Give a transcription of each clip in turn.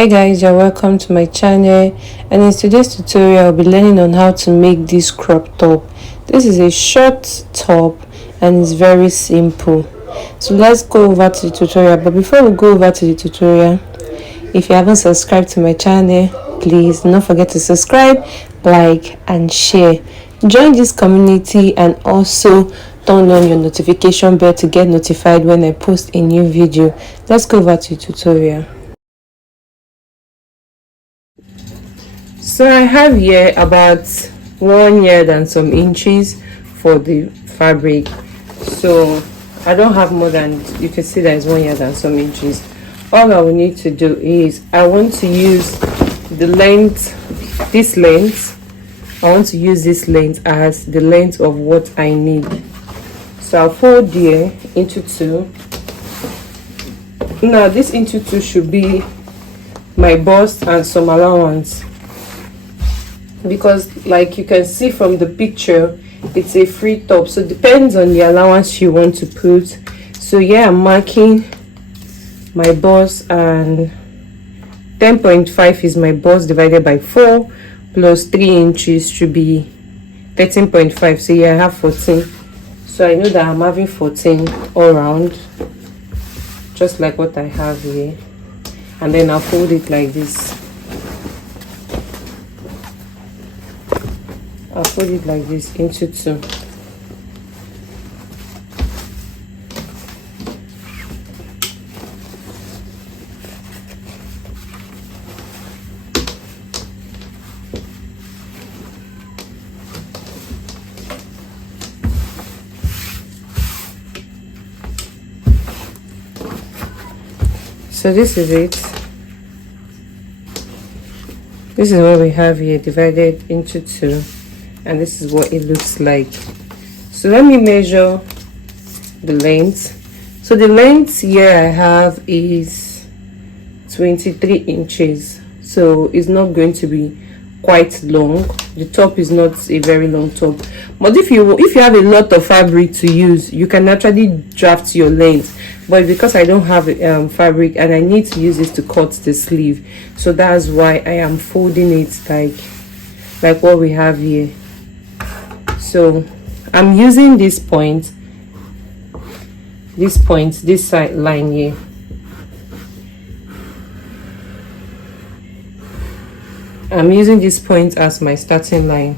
Hey guys, you're welcome to my channel, and in today's tutorial I'll be learning on how to make this crop top. This is a short top and it's very simple. So let's go over to the tutorial. But before we go over to the tutorial, if you haven't subscribed to my channel, please do not forget to subscribe, like and share. Join this community and also turn on your notification bell to get notified when I post a new video. Let's go over to the tutorial. So I have here about 1 yard and some inches for the fabric. So I don't have more than, you can see that is 1 yard and some inches. All I will need to do is I want to use the length, this length. I want to use this length as the length of what I need. So I'll fold here into two. Now this into two should be my bust and some allowance, because like you can see from the picture, it's a free top, so it depends on the allowance you want to put. So yeah, I'm marking my bust, and 10.5 is my bust divided by 4 plus 3 inches should be 13.5. so yeah, I have 14. So I know that I'm having 14 all around, just like what I have here, and then I'll fold it like this. I'll fold it like this into two. So this is it. This is what we have here divided into two, and this is what it looks like. So let me measure the length. So the length here I have is 23 inches, so it's not going to be quite long. The top is not a very long top, but if you have a lot of fabric to use, you can actually draft your length. But because I don't have fabric and I need to use this to cut the sleeve, so that's why I am folding it like what we have here. So I'm using this side line here. I'm using this point as my starting line.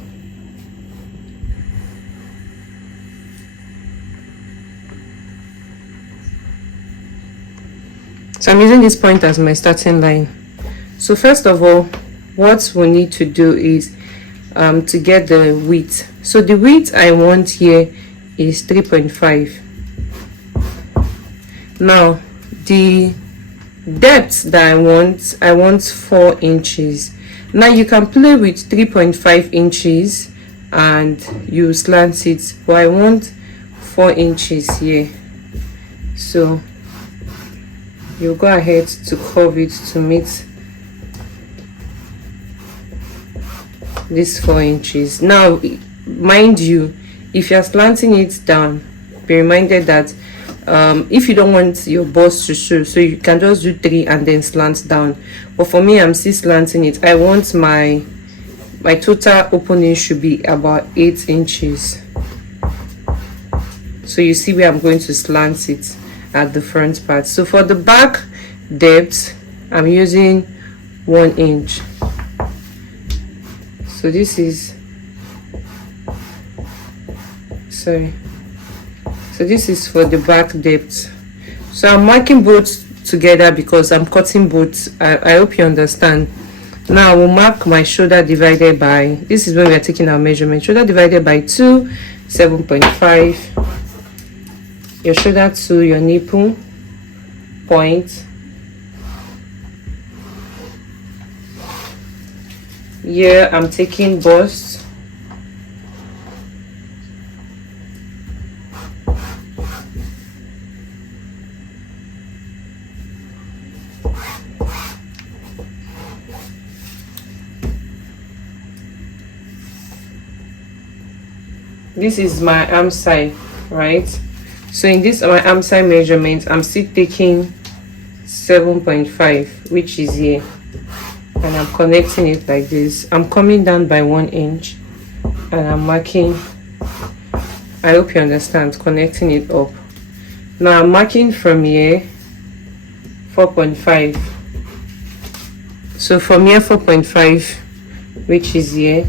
So I'm using this point as my starting line. So first of all, what we need to do is to get the width. So the width I want here is 3.5. Now the depth that I want 4 inches. Now you can play with 3.5 inches and you slant it, but I want 4 inches here. So you go ahead to curve it to meet this 4 inches. Now mind you, if you're slanting it down, be reminded that if you don't want your bust to show, so you can just do 3 and then slant down. But for me, I'm still slanting it. I want my total opening should be about 8 inches. So you see where I'm going to slant it at the front part. So for the back depth, I'm using 1 inch. So this is so this is for the back depth. So I'm marking both together because I'm cutting both. I hope you understand. Now we'll mark my shoulder divided by, this is when we are taking our measurement, shoulder divided by 2, 7.5. your shoulder to your nipple point. Here I'm taking bust. This is my arm side, right? So in this my arm side measurement, I'm still taking 7.5, which is here. and I'm connecting it like this. I'm coming down by 1 inch and I'm marking. I hope you understand, connecting it up. Now I'm marking from here 4.5. So from here 4.5, which is here,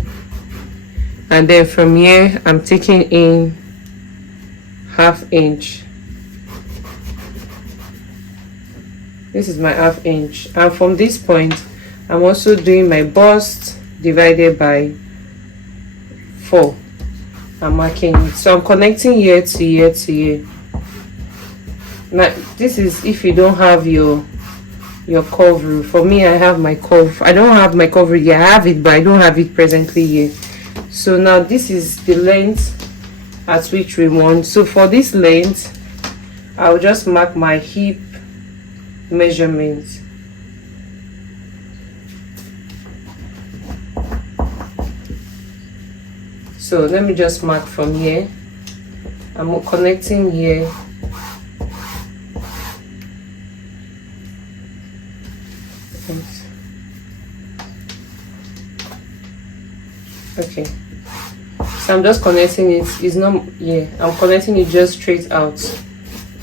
and then from here I'm taking in 1/2 inch. This is my 1/2 inch, and from this point I'm also doing my bust divided by 4. I'm marking it, so I'm connecting here to here to here. Now this is if you don't have your cover. For me, I have my cover. I don't have my cover here. I have it, but I don't have it presently here. So now this is the length at which we want. So for this length, I'll just mark my hip measurement. So let me just mark from here. I'm connecting here. Okay, so I'm just connecting it. It's not, yeah, I'm connecting it just straight out,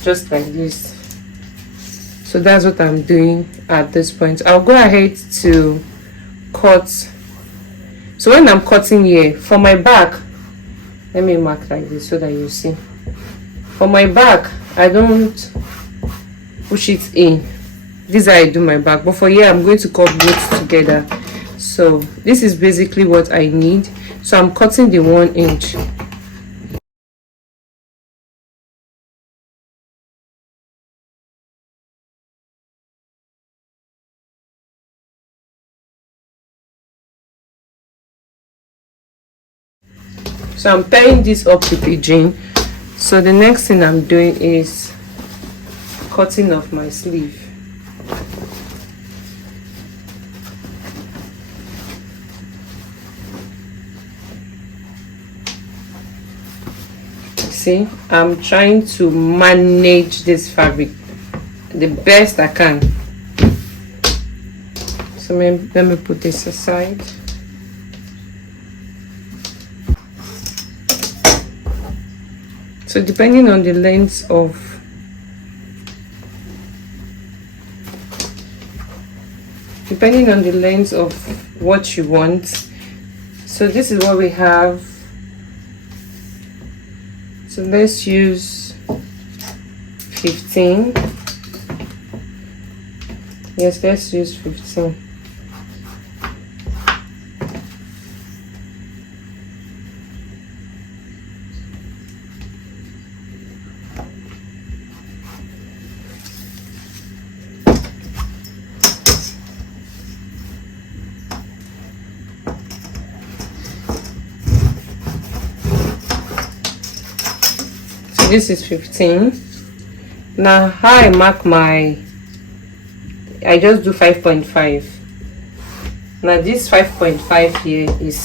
just like this. So that's what I'm doing at this point. I'll go ahead to cut. So when I'm cutting here for my back, let me mark like this so that you see. For my back, I don't push it in. This is how I do my back, but for here I'm going to cut both together. So this is basically what I need. So I'm cutting the 1 inch. So I'm tying this up with a jean. So the next thing I'm doing is cutting off my sleeve. See, I'm trying to manage this fabric the best I can. So let me put this aside. So depending on the length of what you want. So this is what we have. So let's use 15. Yes, let's use 15. This is 15. Now how I mark I just do 5.5. Now this 5.5 here is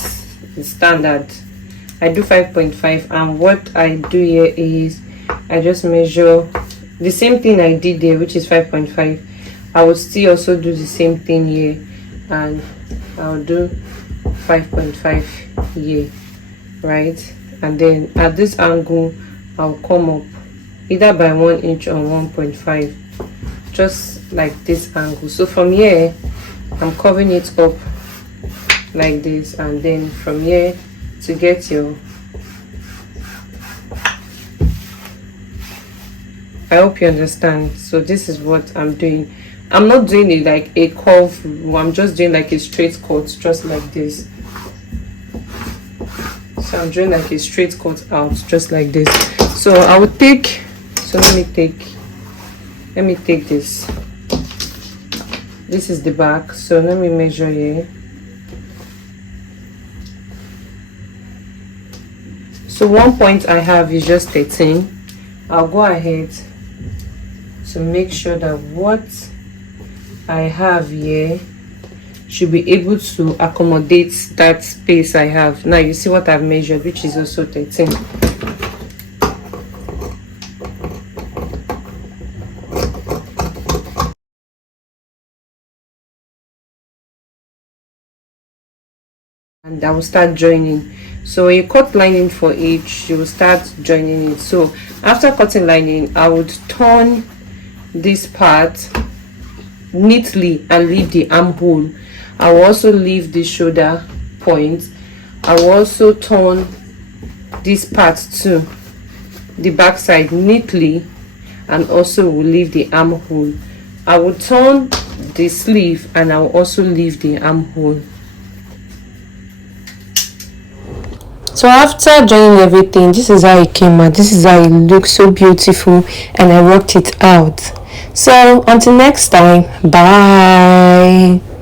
standard. I do 5.5, and what I do here is I just measure the same thing I did there, which is 5.5. I will still also do the same thing here, and I'll do 5.5 here, right? And then at this angle I'll come up either by 1 inch or 1.5, just like this angle. So from here I'm covering it up like this, and then from here to get your, I hope you understand. So this is what I'm doing. I'm not doing it like a curve, I'm just doing like a straight cut, just like this. So I'm doing like a straight cut out, just like this. So I will take, so let me take this. This is the back, so let me measure here. So one point I have is just 13. I'll go ahead to make sure that what I have here should be able to accommodate that space I have. Now you see what I've measured, which is also 13. and I will start joining. So when you cut lining for each, you will start joining it. So after cutting lining, I would turn this part neatly and leave the armhole. I will also leave the shoulder point. I will also turn this part too, the back side, neatly, and also will leave the armhole. I will turn the sleeve and I will also leave the armhole. So after joining everything, this is how it came out. This is how it looks, so beautiful, and I worked it out. So until next time, bye.